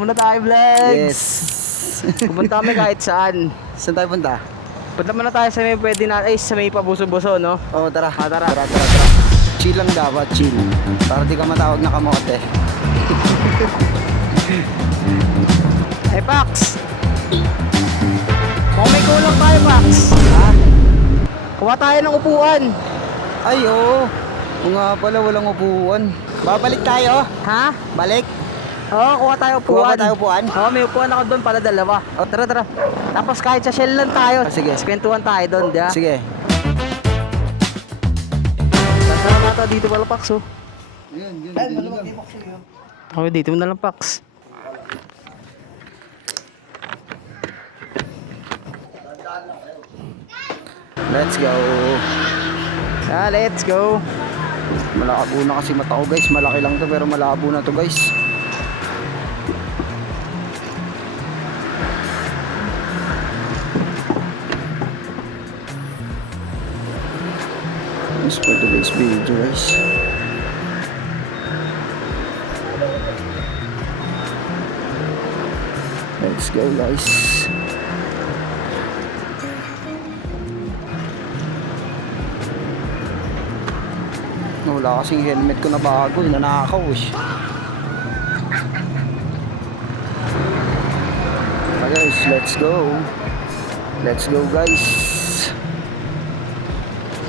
muna tayo, vlogs. Yes. Pupunta kami kahit saan. Saan tayo punta? Punta muna tayo sa may pwede na, sa may pabuso-buso, no? Oo, tara. Tara. Tara. Chill lang dapat, chill. Para di ka matawag na kamote. Ay, Pax. Kung may kulang tayo, Pax. Ha? Kuha tayo ng upuan. Ay, oo. Oo nga pala, walang upuan. Babalik tayo? Ha? Balik? Oo, kuha tayo upuan. Kuha ba tayo upuan? Oo, may upuan ako doon para dalawa. O, tara. Tapos kahit sa Shell lang tayo. Sige. Kwentuhan tayo doon, di ba? Sige. Sasarap na to dito pala, Pax, oh. Yun. Okay, dito mo na lang, Pax. Let's go. Let's go. Malabo na kasi mata ko, guys. Malaki lang to pero malabo na to, guys. This for today's video, guys. Let's go, guys. Wala kasing helmet ko na bago, nanakaw eh. Guys, let's go. Let's go, guys.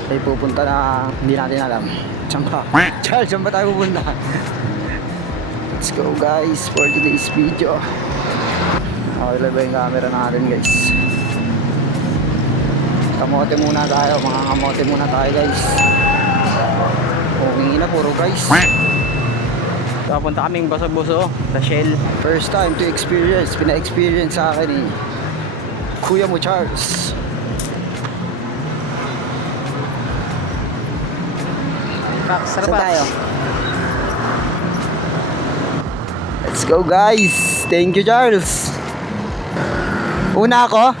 Ay pupunta na hindi natin alam. Saan ba? Charles, saan ba tayo pupunta? Let's go, guys, for today's video. Okay lang ba yung camera natin, guys? Kamote muna tayo, mga kamote muna tayo, guys. Okay na, puro guys. Papunta kaming baso-buso sa Shell. First time to experience, pina-experience sa akin eh. Kuya mo, Charles. Pax, Saan sarap, tayo? Let's go, guys. Thank you, Charles. Una ako.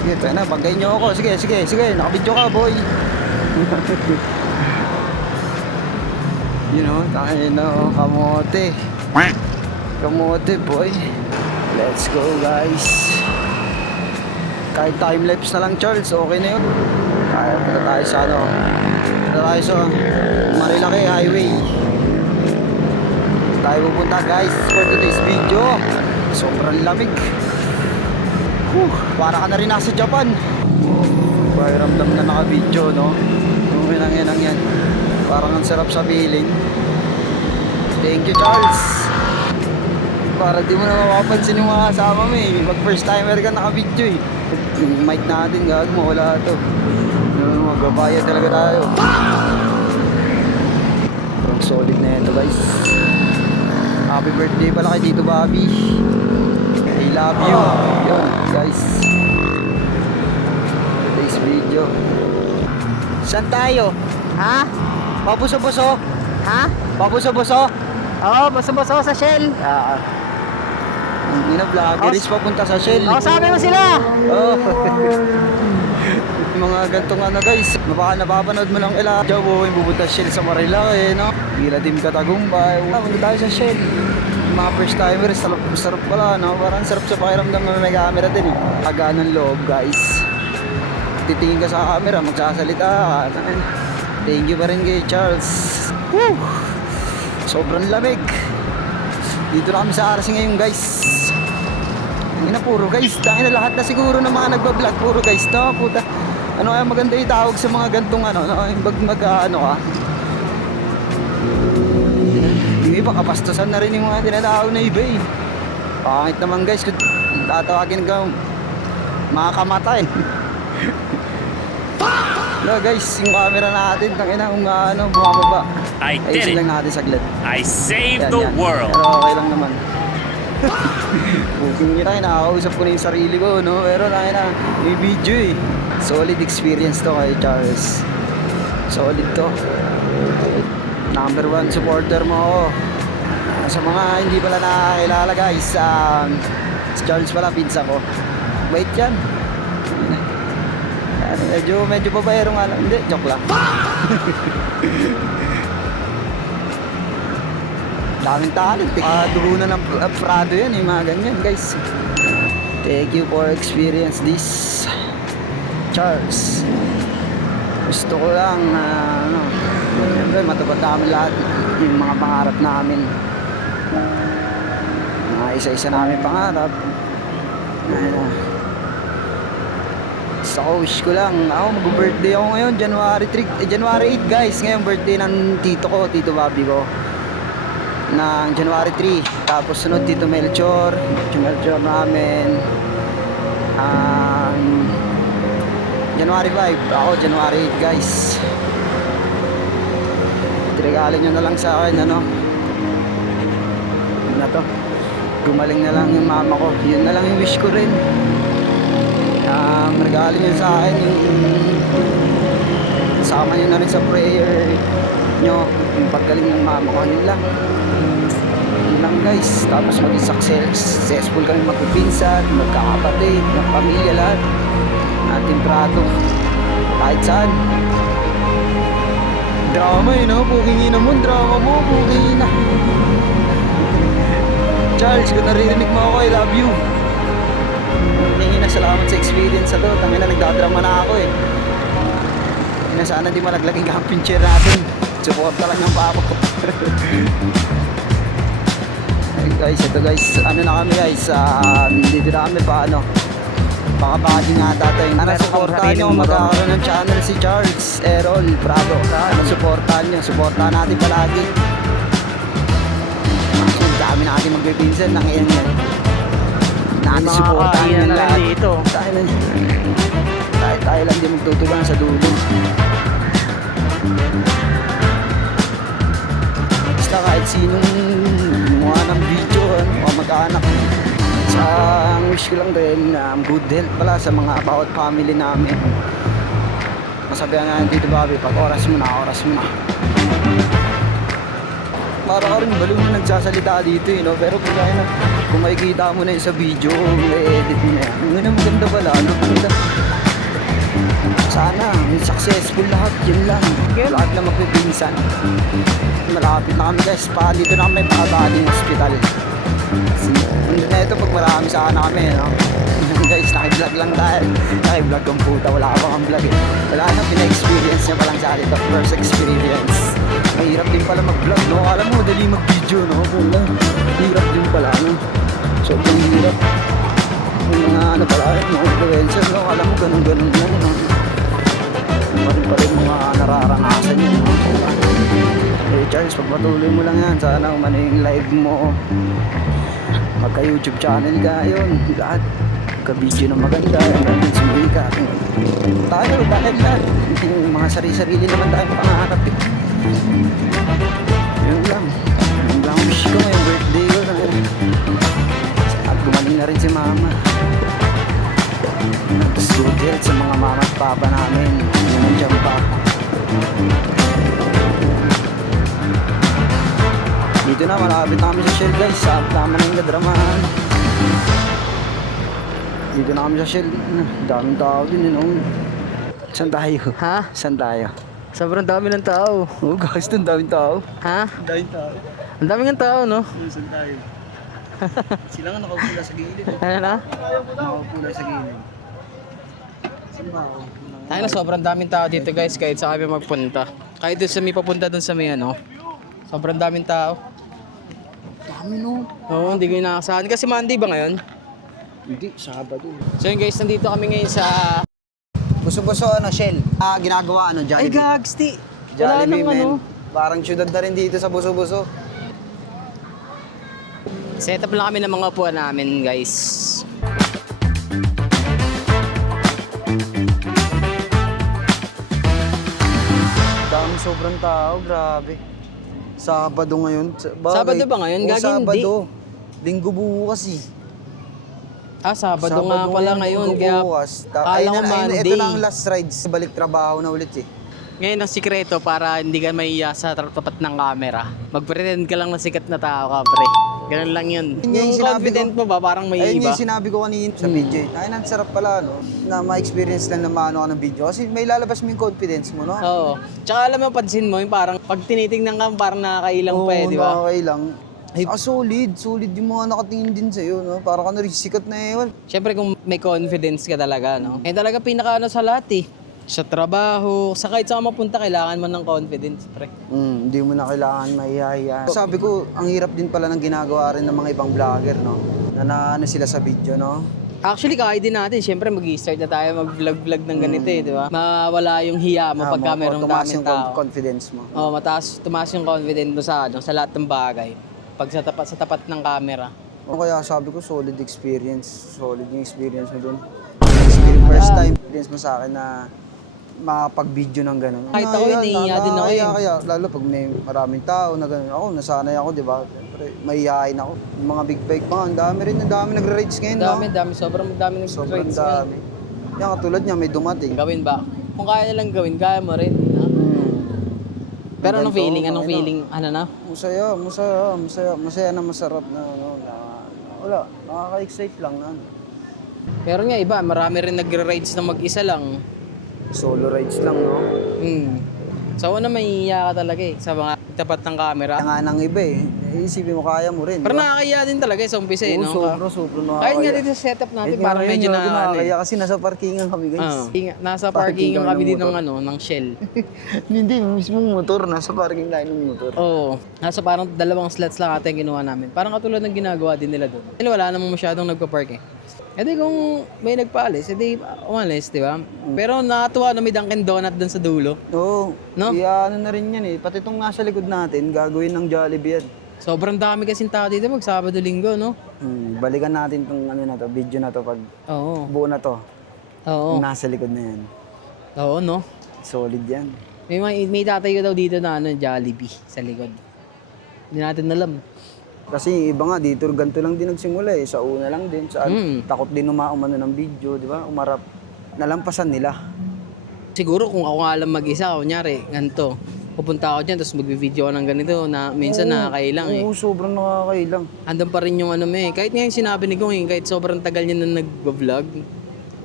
Sige, tayo na, banggayin nyo ako. Sige, nakabidyo ka, boy. You know, tayo na, kamote. Kamote, boy. Let's go, guys. Kahit time-lapse na lang, Charles, okay na yun. Kaya punta tayo sa ano. Punta tayo sa Marilaki Highway. Tayo pupunta, guys, for today's video. Sobrang lamig. Para ka na rin nasa Japan. Pakiramdam na naka-video, no? Yan. Parang ang sarap sa feeling. Thank you, Charles. Para di mo na mapapansin yung mga kasama mo eh. Pag first timer ka naka-video eh. Yung mic natin, gag mo, wala ito. Magbabayad talaga tayo. Ang solid na ito, guys. Happy birthday pala kay Tito Bobby. I love you. Yun, guys. Today's video. Saan tayo? Ha? Pabuso-buso? Ha? Pabuso-buso? Oo, baso-buso sa Shell. Hindi na vloggeries papunta sa Shell. Sabi mo sila. Oh. Mga gantong ano, guys. Baka napapanood mo lang ila. Diyan po yung pupunta sa Shell sa Marilaki, no? Gila Team Katagumbay. Punta tayo sa Shell. Yung mga first timers, sarap pala, no? Parang sarap sa pakiramdam na may camera din eh. Tagaan ng loob, guys. Titingin ka sa camera, magsasalita ka. Thank you pa rin kay Charles. Woo! Sobrang lamig. Dito na kami sa RC ngayon, guys. Tangina, puro guys. Tangina, lahat na siguro ng mga nagbablog, puro guys, no? Puta. Ano kaya maganda itawag sa mga gantong ano, no? Ano ka? Yung iba, kapastosan na rin yung mga tinatawag na iba eh. Pangit naman, guys, kung tatawagin ka mga kamatay. No, guys, yung camera natin, tangina, kung ano, bumababa. I did Ayusin it. lang natin saglit. I saved Yan, the yan. world. Pero okay lang naman. Booking nyo tayo, nakakausap ko na yung sarili ko, no? Pero na, may video eh. Solid experience to kay Charles. Solid to. Number 1 supporter mo ako. Sa mga hindi pala nakakilala, guys, si Charles pala, pinsa ko. Wait yan. Medyo babayero nga lang. Hindi, joke lang. Daming talent eh. Dugo na ng Prado yan eh, mga ganyan guys. Thank you for experience this, Charles. Gusto ko lang siyempre matupad namin lahat yung mga pangarap namin. Mga isa-isa namin pangarap. Gusto ko, wish ko lang. Ako, mag-birthday ako ngayon, January 8 guys. Ngayon, birthday ng tito ko, Tito Bobby ko. Ng January 3. Tapos sunod, Tito Melchor. Namin. January 5. Ako, January 8 guys. Regalo nyo na lang sa akin, ano na to. Gumaling na lang yung mama ko. Yun na lang yung wish ko rin. Regalo nyo sa akin yung sama nyo na rin sa prayer nyo yung paggaling ng mama ko. Yun lang guys. Tapos maging successful kami magpipinsan, magkakapatid, magpamilya lahat natin prato kahit saan. Drama yun, no? Pukingin mo, drama mo, pukingin na. Charles, kung naririnig mo ako, I love you. Pukingin na, salamat sa experience na to. Tangin na, nagdadrama na ako eh. Sana di malaglag yung camping chair natin. Support ka lang ng papa ko. Guys, ito guys, ano na kami guys, dito na kami paano. Baka bakit nga tatay. Supportahan nyo, magkakaroon ng channel si Charles Errol Prado. Supportahan nyo, supportahan natin palagi. Ang dami natin magpipinsan ng iyan yan. Natin supportahan nyo lahat. Tayo lang din magtutugan sa dulo. Basta kahit sinong gumawa ng video o mag-anak, ang wish ko lang din good health pala sa mga bawat family namin. Masabihan nga dito Bobby, pag oras mo na. Para ka rin baliw na nagsasalita dito no? Pero kung makikita mo na yun sa video, may edit mo na yan. Maganda pala, ano? Sana, successful lahat, yun lang. Lahat na magpipinsan. Malapit na kami guys, dito na kami Pakabading Hospital. Na ito pag marami sana kami, no? Guys, naki-vlog lang tayo. Naki-vlog ang puta, wala ka pang vlog eh. Wala na, pina-experience niya pa lang sa akin ito. First experience. Mahirap din pala mag-vlog, no? Alam mo, madali mag-video, no? Hirap din pala, no? Sobrang hirap. Yung mga ano pala, mga influencer, no? Alam mo, ganun-ganun yan, no? Marin pala yung mga nararanasan yun, no? Charles, pagpatuloy mo lang yan. Sana umano yung live mo. Magka-YouTube channel ka, yun. Lahat. Magka-video na maganda. Magka-video sumika. Tayo, dahil lahat. Yung mga sarili-sarili naman tayong pangarap. Yun lang. Yun lang wish ko ngayong birthday ko. At gumaling na rin si mama. Tapos good health sa mga mama at papa namin. Yun nandiyan pa. Dito na, malapit na kami sa Shell guys. Tama na yung kadramahan. Dito na kami sa Shell. Daming tao din, Saan tayo? Ha? Saan tayo? Sobrang dami ng tao. Oh guys, ang daming tao. Ha? Ang daming tao. Ang daming ng tao, no? Saan tayo? Sila nga nakapula sa gilid. Ano na? Nakapula sa gilid. Saan ba ako? Tayo na, sobrang daming tao dito guys. Kahit sa kami magpunta. Kahit doon sa may papunta doon sa may ano. Sobrang daming tao. Dami no. Oo, hindi ko inaasahan. Kasi Monday ba ngayon? Hindi, Sabado. So yun guys, nandito kami ngayon sa... Gusto Shell. Ginagawa Jollibee. Ay gags, di. Wala Jollibee, nang ano. Parang syudad na rin dito sa Buso-Buso. Set up lang kami ng mga upuan namin guys. Dami sobrang tao, grabe. Sabado ngayon. Sabado ba ngayon? Gagi, Sabado. Linggo bukas eh. Sabado nga pala ngayon. Kaya kala ko Monday. Ito na ang last rides. Balik trabaho na ulit eh. Ngayon ang sikreto para hindi ka mahiya sa tapat ng camera. Mag-pretend ka lang na sikat na tao ka, pre. Ganun lang yun. Yung confident mo ba, parang may Ayun iba? yung sinabi ko kanina sa video. Ayun, ang sarap pala, no? Na ma-experience lang na maano ka ng video. Kasi may lalabas mo yung confidence mo, no? Oo. Tsaka alam mo, pansin mo, yung parang pag tinitingnan ka, parang nakakailang pa eh, di ba? Okay lang. Solid yung mga nakatingin din sa'yo, no? Para ka na rin sikat na ewan. Siyempre kung may confidence ka talaga, no? Eh talaga pinaka sa lahat eh. Sa trabaho, sa kahit saan mapunta, kailangan mo ng confidence, pre. Hindi mo na kailangan mahihahiya. Sabi ko, ang hirap din pala ng ginagawa rin ng mga ibang vlogger, no? Na ano sila sa video, no? Actually, kaya din natin. Siyempre, mag-start na tayo mag-vlog-vlog ng ganito eh, di ba? Mawala yung hiya mo pagka merong tumaas daming yung tao. confidence mo. Oo, tumaas yung confidence mo sa lahat ng bagay. Pag sa tapat ng camera. Kaya sabi ko, solid experience. Solid yung experience mo dun. First time experience mo sa akin na makapag-video ng gano'n. Kahit ako, nahihiya din ako eh. Kaya, lalo pag may maraming tao na gano'n. Ako, nasanay ako, di ba? Siyempre, mahihain ako. Yung mga big bike pa, ang dami nagre-rides ngayon, no? Dami. Sobrang dami ng Sobrang rides dami. Yan, katulad niya, may dumating. Gawin ba? Kung kaya nilang gawin, kaya mo rin. Ha? Pero anong feeling? Anong feeling? Ano na? Masaya na masarap na, wala, nakaka-excite lang na. Pero nga iba, marami rin nagre-rides na mag-isa lang. Solo rides lang, no? So ano, mahihiya ka talaga eh, sa mga tapat ng camera. Kaya nga nang iba eh. Isipin mo, kaya mo rin. Pero nakakahiya din talaga eh, sa umpisa eh, no? Sobrang nakakaya. Kahit nga dito sa setup natin, parang medyo nakakaya kasi nasa parkingan kami, guys. Nasa parking kami din ng Shell. Hindi, mismong motor. Nasa parking tayo ng motor. Oo. Nasa parang dalawang slots lang ata yung ginawa namin. Parang katulad ng ginagawa din nila doon. Dahil wala namang masyadong nagpa-park eh. E di kung may nagpaalis, edi umalis, di ba? Pero nakatuwa na may Dunkin' Donut doon sa dulo. Oo. No? Ano na rin yan eh. Pati itong nasa likod natin, gagawin ng Jollibee yan. Sobrang dami kasing tao dito pag Sabado Linggo, no? Balikan natin itong video na to pag Oo. buo na to. Oo. Yung nasa likod na yan. Oo, no? Solid yan. May tatayo daw dito na Jollibee sa likod. Hindi natin alam. Kasi iba nga dito, ganito lang din nagsimula eh. Sa una lang din. Takot din umano ng video, di ba? Umarap. Nalampasan nila. Siguro kung ako nga lang mag-isa, kunyari, ganito. Pupunta ako dyan, tapos mag-video ako ng ganito na minsan nakakailang eh. Oo, sobrang nakakailang. Andun pa rin yung kahit nga yung sinabi ni Gong kahit sobrang tagal niya na nag-vlog,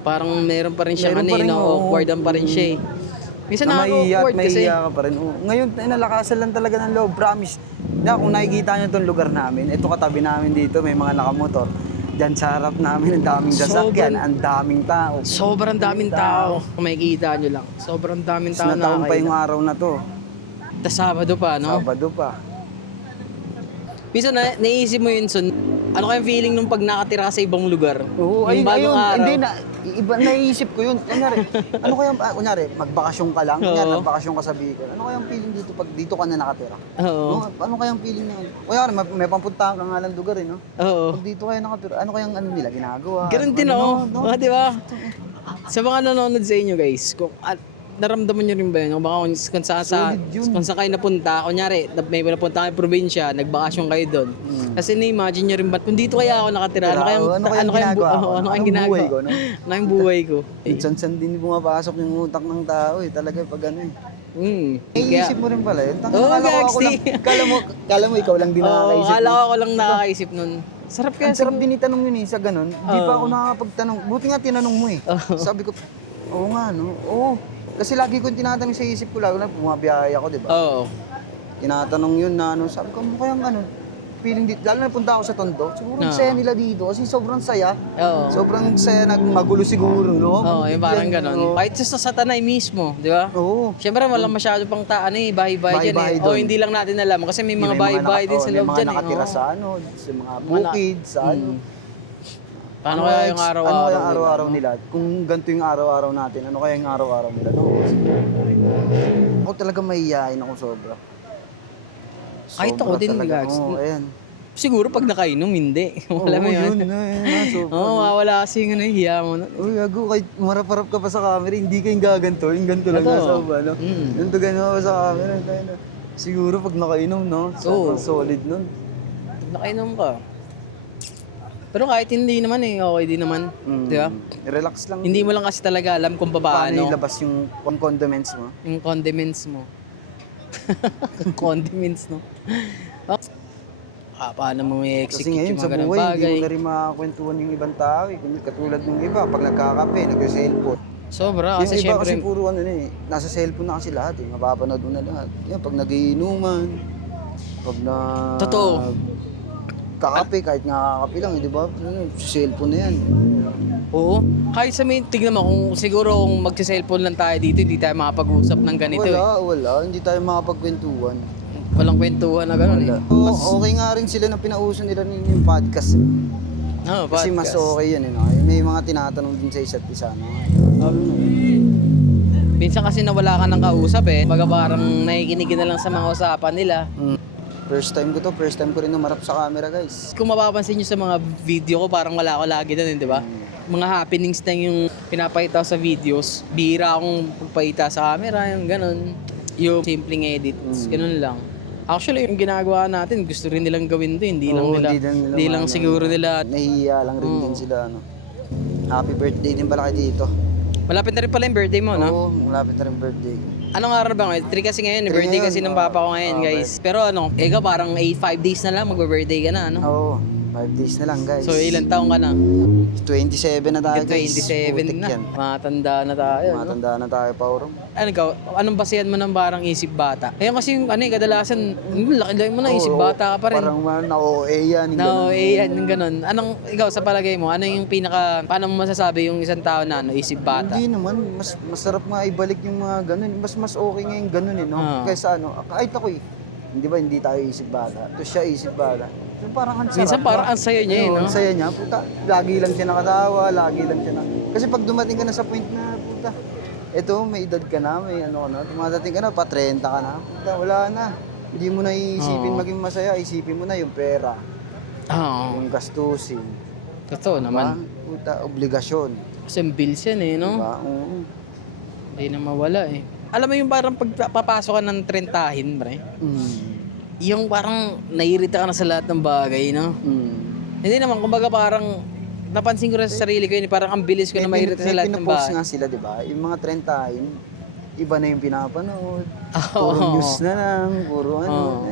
parang meron pa rin siya awkward pa rin siya eh. Minsan nakaka-awkward kasi. Mahihiya ka pa rin. Ngayon, nalakasan lang talaga ng loob, promise. Kung nakikita nyo itong lugar namin, ito katabi namin dito, may mga nakamotor. Diyan sa harap namin, ang daming sasakyan, ang daming tao. Sobrang daming tao. Kung makikita nyo lang. Sobrang daming tao na Nataon pa yung araw na to. Tas Sabado pa, no? Sabado pa. Minsan naisip mo yun, Son, ano kayang feeling nung pag nakatira sa ibang lugar? Oo, yung bagong araw. Hindi iba naisip ko yun. Kunyari, magbakasyon ka lang, nagbakasyon ka sa Bicol. Ano kayang feeling dito pag dito ka na nakatira? Oo. Ano kayang feeling na? Kunyari, may pampuntahan ka nga lang lugar eh, no? Oo. Pag dito kayo nakatira, ano kayang nila ginagawa? Ganun din ako. Di ba? Sa mga nanonood sa inyo guys, naramdaman nyo rin ba yun? Kung saan kayo napunta, kunyari, may napunta kayo probinsya, nagbakasyon kayo doon. Kasi na-imagine nyo rin ba, kung dito kaya ako nakatira, ano kayang ginagawa? Buhay ko, no? Ano kayang buhay ko? Minsan din pumapasok yung utak ng tao eh, talaga pag ano eh. Iisip mo rin pala yun. Kala mo ikaw lang din nakakaisip. Kala ko lang nakakaisip nun. Sarap kaya. Ang sarap din itanong yun eh, sa ganun. Di pa ako nakakapagtanong. Buti nga tinanong mo eh. Sabi ko, oo nga no, oo. Kasi lagi kong tinatanong sa isip ko, lalo na bumabiyahe ako, di ba? Oo. Tinatanong yun na sabi ko, kayang feeling dito, lalo na punta ako sa Tondo, siguro ang saya nila dito kasi sobrang saya. Oo. Sobrang saya, magulo siguro, no? Oo, yung parang ganun. Kahit sa Tanay mismo, di ba? Oo. Siyempre, walang masyado pang bahay-bahay dyan eh. O hindi lang natin alam kasi may mga bahay-bahay din sa loob dyan eh. May mga nakatira sa sa mga bukid, sa Paano kaya yung araw-araw nila? Kung ganito yung araw-araw natin, ano kaya yung araw-araw nila? Ako talaga mahihiyain ako sobra. Kahit ako din, Gags. Ayan. Siguro pag nakainom, hindi. Wala mo yun. Oo, wala kasi yung hiya mo. Uy, gago, kahit marap-harap ka pa sa camera, hindi ka yung gaganto. Yung ganito lang nasa uba, no? Yung gano'n pa sa camera. Siguro pag nakainom, no? Sobrang solid nun. Pag nakainom ka. Pero kahit hindi naman okay din naman. Di ba? Relax lang. Hindi mo lang kasi talaga alam kung paano. Paano ilabas yung condiments mo? Yung condiments mo. Condiments, no? Paano mo i-execute yung mga ganang bagay? Kasi ngayon sa buhay, hindi mo na rin makakwentuhan yung ibang tao. Katulad ng iba, pag nagkakape, nag-cellphone. Sobra, kasi yung iba syempre... kasi puro nasa cellphone na kasi lahat eh. Mapapanood mo na lahat. Yan, pag nagiinuman, pag Totoo. kakape, kahit nga kakape lang, di ba? Sa cellphone na yan. Oo. Kahit sa may, tignan mo, kung siguro kung magsa-cellphone lang tayo dito, hindi tayo makapag-usap ng ganito Wala. Hindi tayo makapagkwentuhan. Walang kwentuhan na gano'n eh. Oo, okay nga rin sila na pinauso nila yung podcast. Kasi mas okay yan, no? May mga tinatanong din sa isa't isa, no? Minsan kasi nawala ka ng kausap eh. Baga parang nakikinig na lang sa mga usapan nila. First time ko rin umarap sa camera, guys. Kung mapapansin nyo sa mga video ko, parang wala ako lagi doon, di ba? Mga happenings lang yung pinapakita ko sa videos. Bihira akong pagpakita sa camera, yung ganun. Yung simpleng edits, ganun lang. Actually, yung ginagawa natin, gusto rin nilang gawin to. Hindi lang nila, hindi lang siguro nila. Nahihiya lang rin din sila, ano. Happy birthday din pala kayo dito. Malapit na rin pala yung birthday mo, no? Oo, malapit na rin birthday ko. Anong araw ba ngayon? 3 kasi ngayon, 3 birthday ngayon. kasi ng papa ko ngayon, guys. Pero ano, ikaw parang 5 days na lang, mag-birthday ka na, ano? Oo, 5 days na lang, guys. So, ilang taon ka na? 27 na tayo, guys. 27 Putik na. yan. Matanda na tayo, no? Matanda na tayo, Paurong. Ano ikaw, anong basihan mo ng parang isip bata? Ngayon kasi, ano eh, kadalasan, laki-laki mo na, isip bata ka pa rin. Parang na-OA yan. No, yan, yung ganun. Anong, ikaw sa palagay mo, ano yung pinaka, paano mo masasabi yung isang tao na, ano, isip bata? Hindi naman, mas masarap nga ibalik yung mga ganun. Mas okay nga yung ganun, eh, no? Kaysa ano, kahit ako eh. Hindi ba, hindi tayo isip bata. Ito siya isip bata. So, parang ang sarap. Minsan parang ang saya niya eh, no? Ang saya niya, puta. Lagi lang siya nakatawa, lagi lang siya na. Kasi pag dumating ka na sa point na, puta, eto, may edad ka na, may ano ka na, dumadating ka na, pa 30 ka na, puta, wala na. Hindi mo na iisipin maging masaya, isipin mo na yung pera, Oo. yung gastusin. Totoo naman. Puta, obligasyon. Kasi ang bills yan eh, no? Diba? Oo. Hindi na mawala eh. Alam mo yung parang pagpapasok ka ng trentahin, pre? Yung parang naiirita ka na sa lahat ng bagay, no? Hindi naman, kumbaga parang napansin ko rin sa sarili ko yun, parang ang bilis ko na mairita sa lahat ng Pinapost bagay. nga sila, di ba? Yung mga trentahin, iba na yung pinapanood. Oo. Puro news na lang, puro ano. Oo.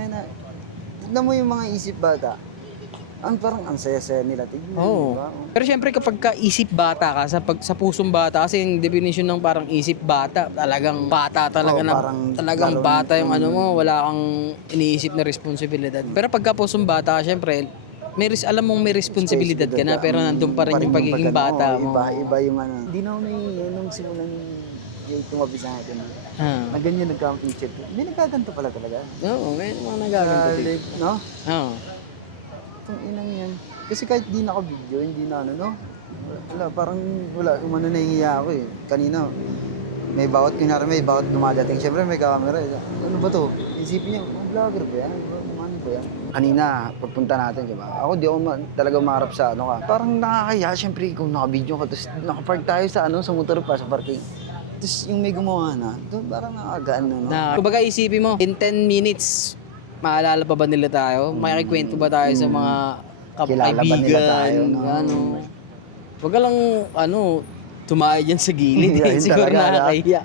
Tignan mo yung mga isip bata. Parang ang saya-saya nila. Tignan, Oo. di ba? Pero syempre kapag ka isip bata ka, sa pusong bata, kasi yung definition ng parang isip bata, talagang bata talaga Oo, na, parang talagang laro- bata yung ano mo, wala kang iniisip na responsibilidad. Pero pagka pusong bata ka, syempre, alam mong may responsibilidad ka na, pero nandun pa rin yung pagiging bata mo. Iba yung ano. Hindi na ako nung simulan yung tumabi sa akin. Na ganyan nag-camping trip. Hindi nagkaganto pala talaga. Oo, may mga nagaganto din. No? Oo. Itong inang yan. Kasi kahit di naka-video, hindi na ano, no? Wala, parang wala. Umano nahihiya ako eh. Kanina, may bawat dumadating. Siyempre may camera eh. Ano ba to? Isipin niya, vlogger ba yan? Ano ba yan? Kanina, pagpunta natin, diba? Ako di ako talaga umarap sa ano ka. Parang nakakaya, siyempre, kung naka-video ka, tapos nakapark tayo sa sa motor pa, sa parking. Tapos yung may gumawa na, doon parang nakakagaan no? Kumbaga isipin mo, in 10 minutes, maalala pa ba nila tayo? Makikikwento ba tayo sa mga Kilala ba nila tayo, no? Ano. Huwag ka lang, tumayo dyan sa gilid. Yun Siguro talaga, nakakahiya.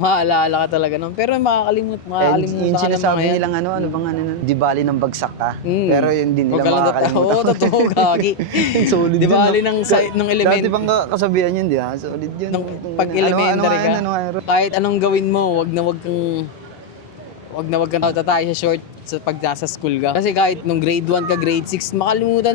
Maalala ka talaga nun. Pero makakalimutan Yung ka ng sinasabi mga yan. nilang ano bang ano nun? Di bali ng bagsak ka. Pero yun din Huwag nila ka lang makakalimutan. Oo, totoo, kagi. Solid Di yun, bali no? ng element. Dati bang kasabihan yun, di ba? Solid yun. Pag elementary ka, Ano, kahit anong gawin mo, wag na wag kang tayo sa short sa pag nasa school ka. Kasi kahit nung grade 1 ka, grade 6, makakalimutan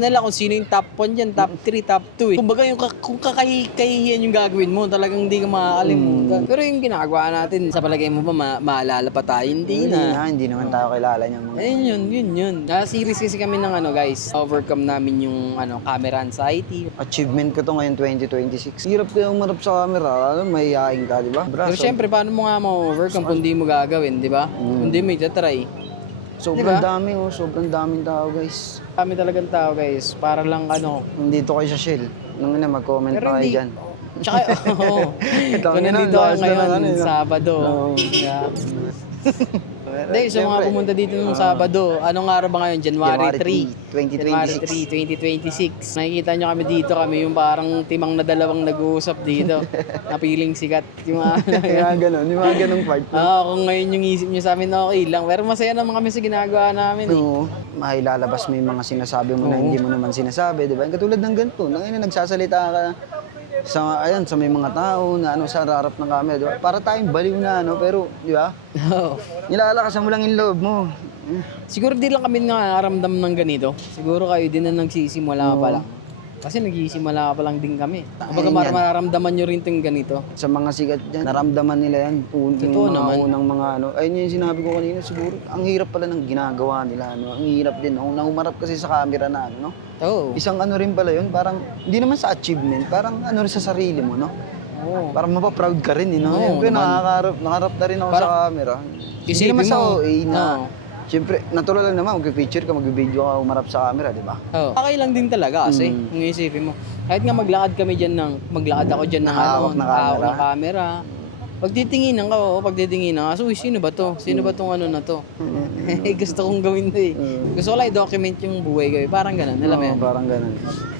nila kung sino yung top 1 dyan, top 3, top 2 eh. Kumbaga kung kakahihiyan yung gagawin mo, talagang hindi ka makakalimutan. Pero yung ginagawa natin, sa palagay mo ba maalala pa tayo? Hindi na. Hindi naman tayo kilala niyan. Ayun yun. Series kasi kami ng guys, overcome namin yung camera anxiety. Achievement ko to ngayon 2026. Hirap kaya umarap sa camera, may yaing ka, di ba? Pero syempre, paano mo nga ma-overcome kung hindi mo gagawin, di ba? Kung hindi mo itatry. Sobrang dami, sobrang daming tao, guys. Kami talagang tao, guys. Para lang Nandito kayo sa Shell. Nung mag-comment Pero pa kayo hindi. dyan. Tsaka, kung nandito ako ngayon, Sabado. Yeah. Hindi, sa mga pumunta dito nung Sabado, anong araw ba ngayon? January 3. 2026. Nakikita nyo kami dito, kami yung parang timang na dalawang nag-uusap dito. Napiling sikat. Yung Yung mga ganong part. kung ngayon yung isip nyo sa amin, okay lang. Pero masaya naman kami sa ginagawa namin. No, mailalabas mo yung mga sinasabi mo na hindi mo naman sinasabi, di ba? Katulad ng ganito, nagsasalita ka sa may mga tao na sa harap ng camera, di ba? Para tayong baliw na pero di ba? Oo. Nilalakasan mo lang yung loob mo. Siguro di lang kami nakaramdam ng ganito. Siguro kayo din na nagsisimula pa lang. Kasi nagsisimula pa lang din kami. Kumbaga mararamdaman nyo rin itong ganito. Sa mga sikat dyan, naramdaman nila yan. Totoo Yung mga naman. unang mga ano. Ayun yung sinabi ko kanina, siguro, ang hirap pala ng ginagawa nila. Ano? Ang hirap din. Ang nahumarap kasi sa camera na ano. No? Oo. Isang ano rin pala yun, parang, hindi naman sa achievement, parang ano rin sa sarili mo, no? Oo. Parang mapaproud ka rin, no? Oo, Siyempre, naman. nakaharap na rin ako Parang- sa camera. Hindi Isipin naman sa mo. OA na, Oo. siyempre, natural lang naman, mag-picture ka, mag-video ka, umarap sa camera, di ba? Oh. Okay lang din talaga kasi kung isipin mo. Kahit nga maglakad kami dyan maglakad ako dyan ng Nakahawak na nakahawak camera. ng camera. Pagtitinginan ka, pagtitinginan ka, so, uy, sino ba to? Sino ba tong ano na to? Gusto kong gawin to eh. Gusto ko lang i-document yung buhay ko eh. Parang ganun, alam mo Oo, yan? parang ganun.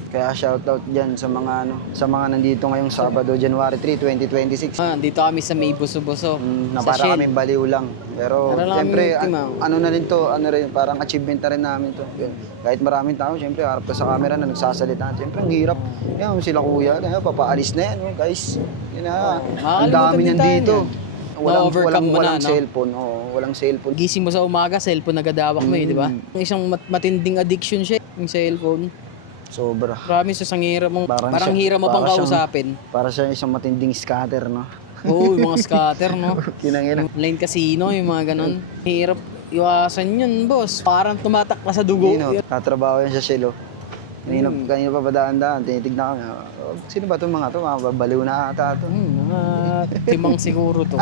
Kaya shoutout dyan sa mga ano, sa mga nandito ngayong Sabado, January 3, 2026. Dito kami sa may buso-buso. Na sa para Shell. kaming baliw lang. Pero Para lang siyempre, kaming timaw. ano na rin to, ano rin, parang achievement na rin namin to. Yun. Kahit maraming tao, siyempre harap ka sa camera na nagsasalita. Siyempre ang hirap. Yan, sila kuya, kaya papaalis na yan, no, guys. Yun na, ang dami makakalimutan din niyan tayo dito. niyan. Na-overcome mo na, no? Cellphone, oo, walang cellphone. Gising mo sa umaga, cellphone nagadawak mo eh, di ba? Isang matinding addiction siya, yung cellphone. Sobra. Promise, ang hirap mong, Parang parang siya- hirap mo pang para siyang- kausapin. Para siya isang matinding scatter, no? Oo, yung mga scatter, no? Kinangina. Online casino, yung mga ganon. Hirap iwasan yun, boss. Parang tumatakla sa dugo. Yun, tatrabaho yan sa Shell, oh. Kanina pa ba daan-daan, tinitignan kami. Oh, sino ba itong mga to? Mga babaliw na ata to. Mga timang siguro to.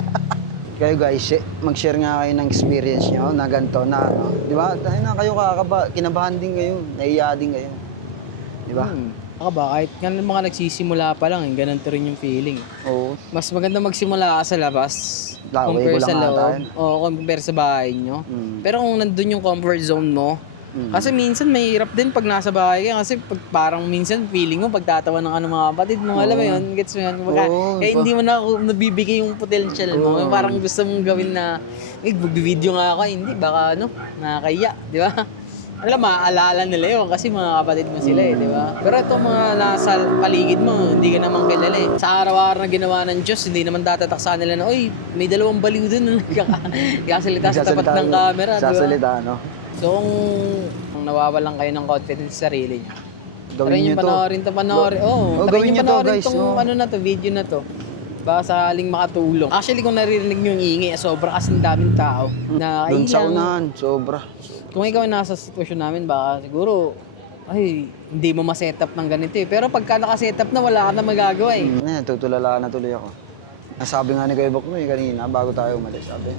Kayo guys, mag-share nga kayo ng experience nyo na ganito na, ano. Di ba? Tayo na kayo kinabahan din kayo, naiya din kayo. Di ba? Baka ba, kahit nga ng mga nagsisimula pa lang, ganito rin yung feeling. Oo. Mas maganda magsimula ka sa labas. Laway Compare ko lang sa ata loob. yun. Oo, compare sa bahay nyo. Pero kung nandun yung comfort zone mo, kasi minsan mahirap din pag nasa bahay ka kasi pag parang minsan feeling mo pagtatawa ng ano mga kapatid mo, alam mo yun, gets mo yun. Kumbaga, Oo, kaya hindi mo na nabibigay yung potential mo. Parang gusto mong gawin na, mag-video nga ako, hindi, baka ano, nakakaya, di ba? Alam, maaalala nila yun kasi mga kapatid mo sila eh, di ba? Pero ito mga nasa paligid mo, hindi ka naman kilala eh. Sa araw-araw na ginawa ng Diyos, hindi naman tatataksa nila na, uy, may dalawang baliw dun na nagkasalita sa tapat ng camera, di ba? Sasalita, no? So, kung nawawalan kayo ng confidence sa sarili niyo, Gawin try nyo nyo to. panoorin. Oh, Try gawin nyo nyo to, panoorin guys, tong oh. ano na to, video na to. Baka sakaling makatulong. Actually, kung naririnig nyo yung ingay, sobra kasing daming tao na Doon sa ilang- unahan, sobra. kung ikaw nasa sitwasyon namin, baka siguro, ay, hindi mo ma-setup ng ganito eh. Pero pagka naka-setup na, wala ka na magagawa eh. Tutulala na tuloy ako. Nasabi nga ni Kuya Bok mo kanina, bago tayo umalis, sabi,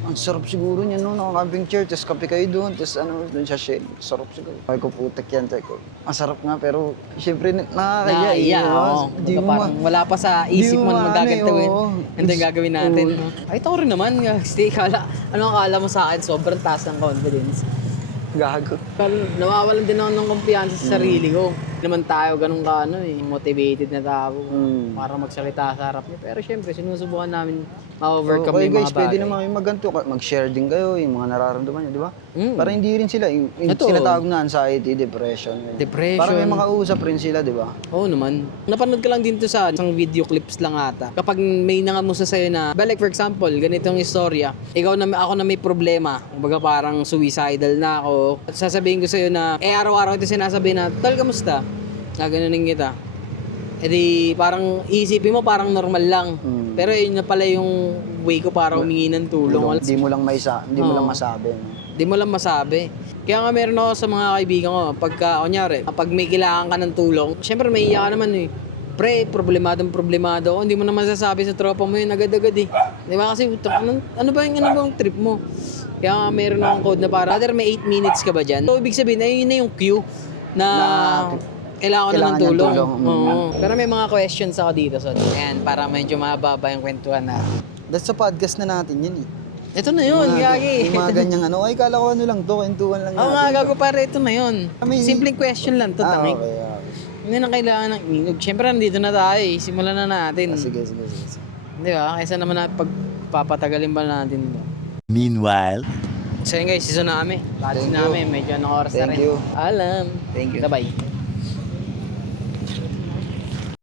ang sarap siguro niyan, no, naka-camping chair, tapos kape kayo doon, tapos ano, doon sa Shell, sarap siguro. Sabi ko, putek yan, sabi ko. Ang sarap nga, pero siyempre nakakaya eh. Nakakaya, no? oo. Di mo Parang wala pa sa isip mo na magagantawin. oo. Ano yung gagawin natin? Ay, ito rin naman. Kasi ano ang akala mo sa akin? Sobrang taas ng confidence. Gago. Nawawalan din ako ng kumpiyansa sa sarili ko. Hindi naman tayo ganun ka motivated na tao para magsalita sa harap niya. Pero syempre, sinusubukan namin ma-overcome Okay yung guys, mga pwede bagay. naman kayo mag-ganto, mag-share din kayo, yung mga nararamdaman nyo, di ba? Para hindi rin sila, yung Ito. sinatawag na anxiety, depression. Depression. Para may makausap rin sila, di ba? Oo naman. Napanood ka lang din to sa isang video clips lang ata. Kapag may nangamusta sa'yo na, like for example, ganitong istorya, ako na may problema, kumbaga parang suicidal na ako, at sasabihin ko sa'yo na, araw-araw ito sinasabihin na, tol, kamusta? Gaganunin kita. E di, parang isipin mo parang normal lang. Pero yun na pala yung way ko para humingi ng tulong. Hindi mo lang masabi. No? Di mo lang masabi. Kaya nga meron ako sa mga kaibigan ko, pagka, kunyari, pag may kailangan ka ng tulong, syempre may iya ka naman eh. Pre, problemado ako. Hindi mo naman sasabi sa tropa mo yun agad-agad eh. Di ba kasi, ano ba yung trip mo? Kaya nga meron akong code na para, rather may 8 minutes ka ba dyan? So, ibig sabihin, ayun na yung cue na kailangan ko na ng niyang tulong. tulong. Oo. Pero may mga questions ako dito. So, ayan, para medyo mababa yung kwentuhan na. That's sa podcast na natin yun eh. Ito na yun, Gagi. Yung mga ganyang ano, ay kala ko ano lang to, kwentuhan lang Oo nga, gago pare, ito na yun. Simpleng question lang to, tangik. Okay. Hindi na kailangan ng ingog. Siyempre, nandito na tayo eh. Simulan na natin. Sige. Di ba? Kaysa naman na pagpapatagalin ba natin ba? Meanwhile, So yun guys, season namin. Batch Thank you. namin, medyo anong oras na Thank rin. you. Alam. Thank you. Bye-bye.